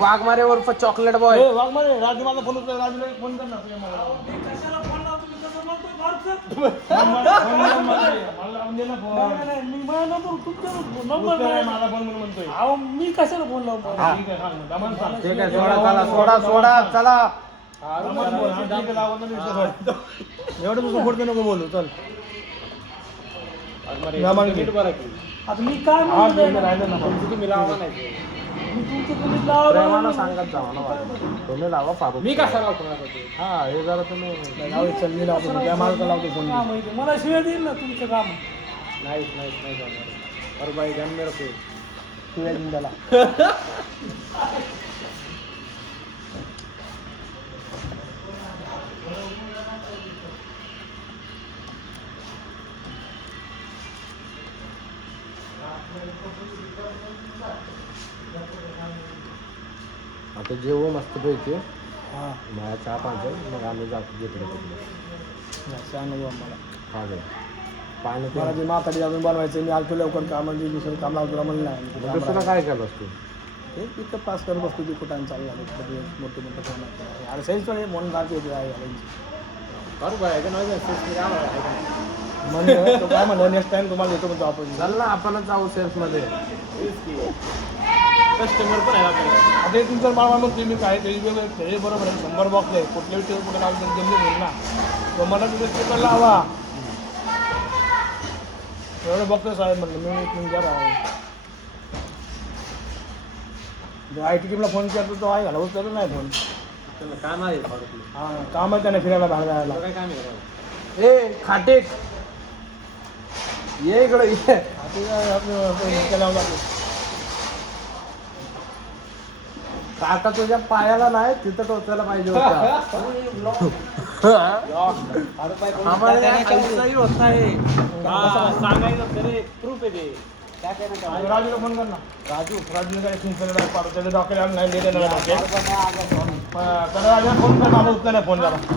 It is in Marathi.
वाघमारे उर्फ चॉकलेट बॉय. वाघमारे राजू माझा फोन उचल, राजूला फोन कर ना तुझ्या मोबाईलवर. कशाला फोन लावतो मी तसं बोलतो भारत. मला लावून दे ना फोन. नाही मी माझा नंबर तुमचा नंबर उचल रे, नाही. माझा फोन म्हणून म्हणतोय. अहो मी कशाला फोन लावतो. ठीक आहे, सांग. दमान सांग. ठीक आहे सोडा चला सोडा चला. दमान बोल. हा, ठीक आहे, लावून दे, विषय सोड. एवढं तुझं पुढचं नको बोलू, चल. दमान घे. आता मी काय हा, म्हणतो ठीक आहे, राहिलं ना. तुम्ही लावा नाही मी तुमचं तुम्ही लावा. प्रेमानं सांगत जावा ना मला. तुम्ही लावा फारूक. मी कसा लावतो हा हे जरा तुम्ही लाव, चल, मी लावतो. त्या माणसाला लावतो फोन. हा, माहिती. मला शिवाय देईल ना तुमचं काम. नाही जाणार. अरे भाई ध्यान में रखो. शिवाय देऊन त्याला. आता जेवू मस्त पैकी. हा, मला चहा पाहिजे मग आम्ही जातो घेतलं असं अनुभव मला. हा घे. पाणी मला ते म्हातारी अजून बनवायचं. मी आलतो लवकर काम, म्हणजे दुसरं काम लावतो म्हणलं नाही. दुसरं काय केलं असतो. ते तिथं पास करत बसतो. ती कुठं चालू झालं मोठे मोठे काम. अरे सहीच पण म्हणून राहते होते आई अरे भाई का नाही जायचं आम्हाला आहे का नाही? म्हणलं तो काय म्हणलं, नेक्स्ट टाइम तुम्हाला देतो म्हणतो आपण. चल ना आपणच जाऊ सेल्स मध्ये. कस्टमर पण आहे आपल्याकडे. आता हे तुमचं माल म्हणतो मी काय ते वेगळं ते बरोबर आहे. 100 बॉक्स आहे. कुठल्याही ठिकाणी कुठं लावून जमले होईल ना. तो मला तिथे स्टिकर लावा. एवढं बघतो साहेब म्हणलं मी तुमच्या राहा. आय टी टीमला फोन केला तो आहे घाला उचलत नाही फोन. त्याला काम आहे फारूकला. हां, काम आहे त्याने फिरायला बाहेर जायला. तुला काय काम आहे भाऊ? ए खाटेक ये इकडे ये. काटा तुझ्या पायाला नाही तिथं टोचायला पाहिजे होता. हमारे यहाँ ऐसा ही होता है. सांगायचं असतं रे, प्रूफ आहे ते. काय काय नाही का? राजूला फोन कर ना. राजूला काय सिंचन पाडतो त्याचे डॉक्टर नाही देणार डॉक्टर. त्याला राजूला फोन कर, माझा उचलला फोन झाला.